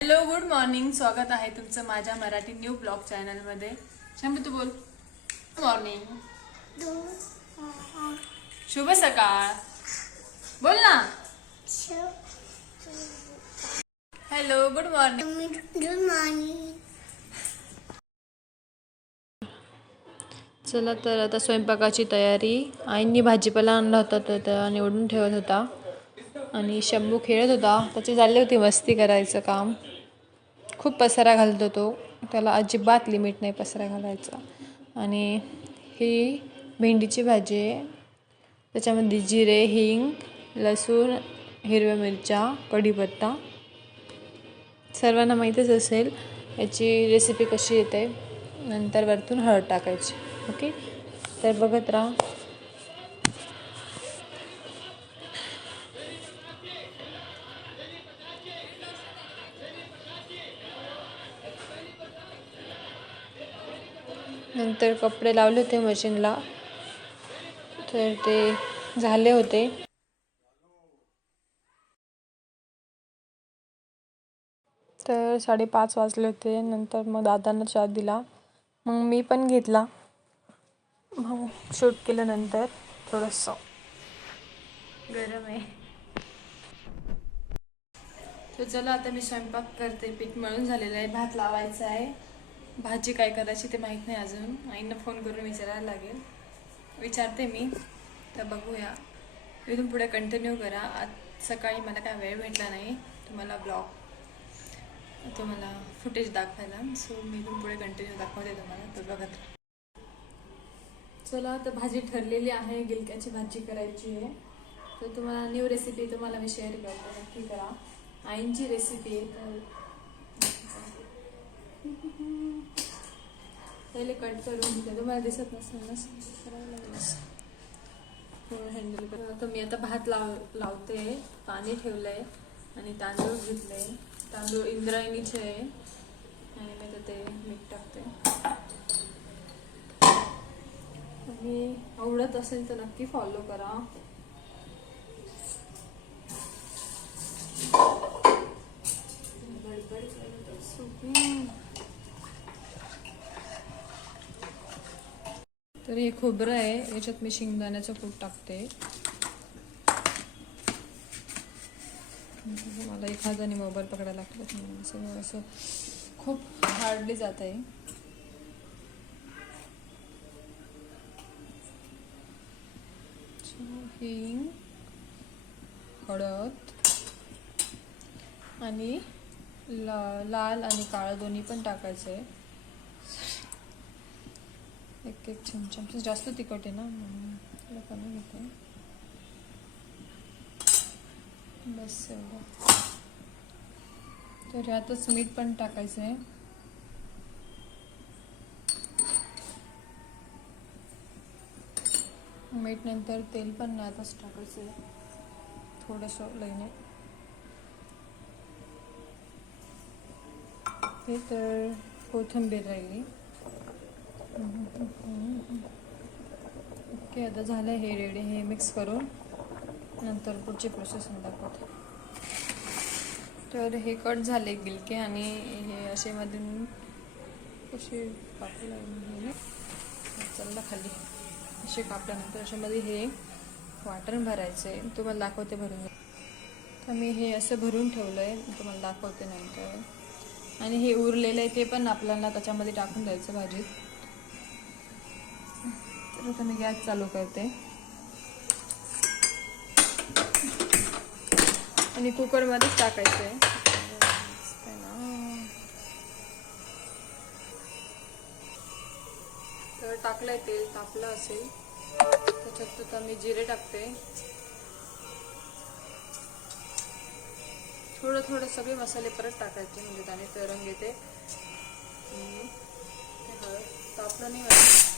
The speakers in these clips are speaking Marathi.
हॅलो गुड मॉर्निंग, स्वागत आहे तुमचं माझ्या मराठी न्यू ब्लॉग चॅनलमध्ये. शंभू तू बोल. गुड मॉर्निंग, शुभ सकाळ, बोल ना. Hello good morning. Good morning. चला तर आता स्वयंपाकाची तयारी. आईंनी भाजीपाला आणला होता तर त्या निवडून ठेवत होता आणि शंभू खेळत होता. त्याची झाली होती मस्ती करायचं काम. खूप पसारा घालतो तो, त्याला अजिबात लिमिट नाही पसारा घालायचा. आणि ही भेंडीची भाजी आहे, त्याच्यामध्ये जिरे, हिंग, लसूण, हिरव्या मिरच्या, कढीपत्ता. सर्वांना माहीतच असेल याची रेसिपी कशी येते. नंतर वरतून हळद टाकायची. ओके, तर बघत राहा. नंतर कपडे लावले होते मशीनला, तर ते झाले होते. तर 5:30 वाजले होते. नंतर मग दादांना चहा दिला, मग मी पण घेतला. मग शूट केल्यानंतर थोडंसं गरम आहे. तर चला आता मी स्वयंपाक करते. पीठ मळून झालेलं आहे, भात लावायचा आहे. भाजी काय करायची ते माहीत नाही अजून. आईंना फोन करून विचारायला लागेल, विचारते मी. तर बघूया, इथून पुढे कंटिन्यू करा. आज सकाळी मला काय वेळ भेटला नाही तुम्हाला फुटेज दाखवायला, सो मी इथून पुढे कंटिन्यू दाखवते तुम्हाला, तर बघत. चला तर भाजी ठरलेली आहे, गिलक्याची भाजी करायची आहे. तर तुम्हाला न्यू रेसिपी तुम्हाला मी शेअर करते, नक्की करा. आईंची रेसिपी आहे. तर पहिले कट करून घेते, तुम्हाला दिसत नसेल ना, करायला लागेल थोडं हँडल करा. तर मी आता भात लावते. पाणी ठेवलंय आणि तांदूळ घेतले. तांदूळ इंद्रायणीचे आहे आणि मी तर ते मीठ टाकते. तुम्ही आवडत असेल तर नक्की फॉलो करा. तर हे खोबरं आहे, याच्यात मी शेंगदाण्याचं कूट टाकते. मला एक हाताने मोबाईल पकडायला लागतो, सगळं असं खूप हार्डली जात आहे. हिंग, हळद आणि लाल आणि काळं दोन्ही पण टाकायचं आहे. एक चमचा, जास्त तिखट आहे ना, थोडं कमी घेते. बस एवढं. तर यातच मीठ पण टाकायचं आहे. मीठ नंतर तेल पण यातच टाकायचं आहे, थोडंसं लईने. हे तर कोथिंबीर राहिली. ओके, आता झालं हे रेडी. हे मिक्स करून नंतर पुढची प्रोसेस दाखवते. तर हे कट झाले गिलके आणि हे असे मधून कसे कापले चालला खाली. असे कापल्यानंतर अशामध्ये हे वाटण भरायचं आहे. तुम्हाला दाखवते भरून. तर मी हे असं भरून ठेवलं आहे, तुम्हाला दाखवते नंतर. आणि हे उरलेलं आहे ते पण आपल्याला त्याच्यामध्ये टाकून द्यायचं भाजीत. तर आता मी गॅस चालू करते आणि कुकरमध्येच टाकायचं आहे. तर टाकलंय, तेल तापलं असेल, त्याच्यात आता मी जिरे टाकते. थोडं थोडं सगळे मसाले परत टाकायचे, म्हणजे त्याने तरंग येते. तापलं नाही वाटत.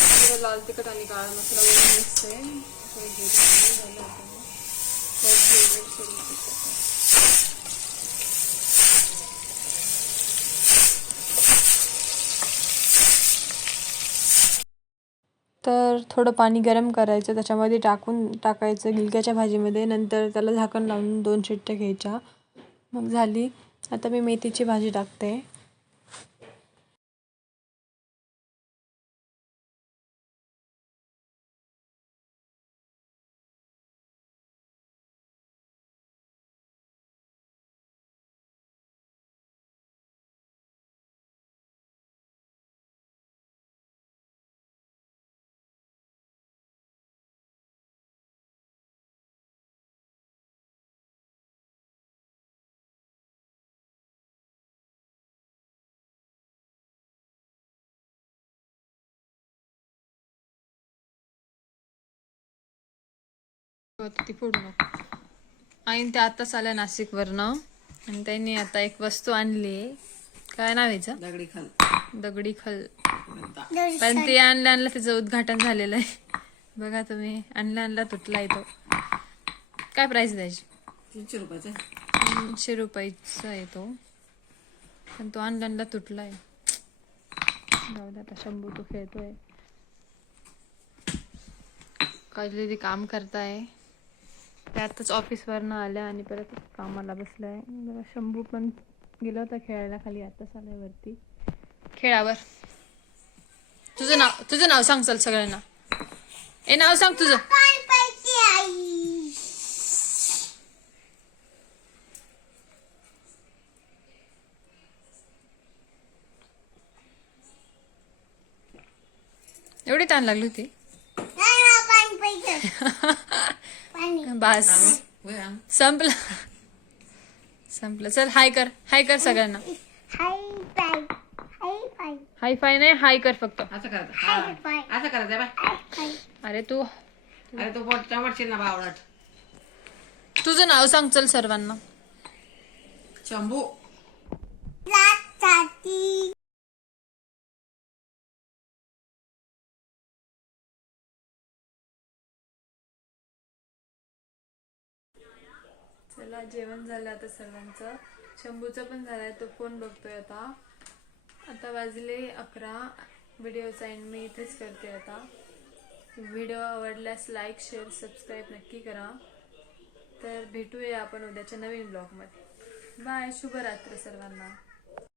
थोडं लाल तिखट आणि काळा मसाला वगैरे मिक्स आहे. तर थोडं पाणी गरम करायचं, त्याच्यामध्ये टाकायचं गिलक्याच्या भाजीमध्ये. नंतर त्याला झाकण लावून 2 शिट्ट्या घ्यायच्या. मग झाली. आता मी मेथीची भाजी टाकते. ती फोडू नको. आईन ते आत्ताच आल्या नाशिकवरनं आणि त्यांनी आता एक वस्तू आणली. काय नाव याचं? दगडी खल. पण ते आणलं त्याचं उद्घाटन झालेलं आहे. बघा तुम्ही, आणला तुटला तो. काय प्राइस द्यायची? 300 रुपयाचा. 300 रुपयाचा आहे तो. पण तो आणला तुटलाय. जाऊ दे आता, शंभू तो खेळतोय. काहीतरी काम करताय. त्यातच ऑफिसवरनं आल्या आणि परत कामाला बसलाय. बघा शंभू पण गेला होता खेळायला खाली, आताच आलाय वरती खेळावर. तुझं नाव सांग चल सगळ्यांना. नाव सांग तुझं. एवढी ताण लागली होती. बस संपलं. चल हाय कर सगळ्यांना. हाय फाय नाही, हाय कर फक्त. असं करायचं बाय. अरे तू बोट ना बावळट. तुझं नाव सांग चल सर्वांना. शंभू. चला जेवण झालं आता सर्वांचं. शंभूचं पण झालंय, तो फोन बघतोय आता. आता वाजले 11. व्हिडिओचा एंड मी इथेच करते आता. व्हिडिओ आवडल्यास लाईक शेअर सबस्क्राईब नक्की करा. तर भेटूया आपण उद्याच्या नवीन ब्लॉगमध्ये. बाय, शुभरात्र सर्वांना.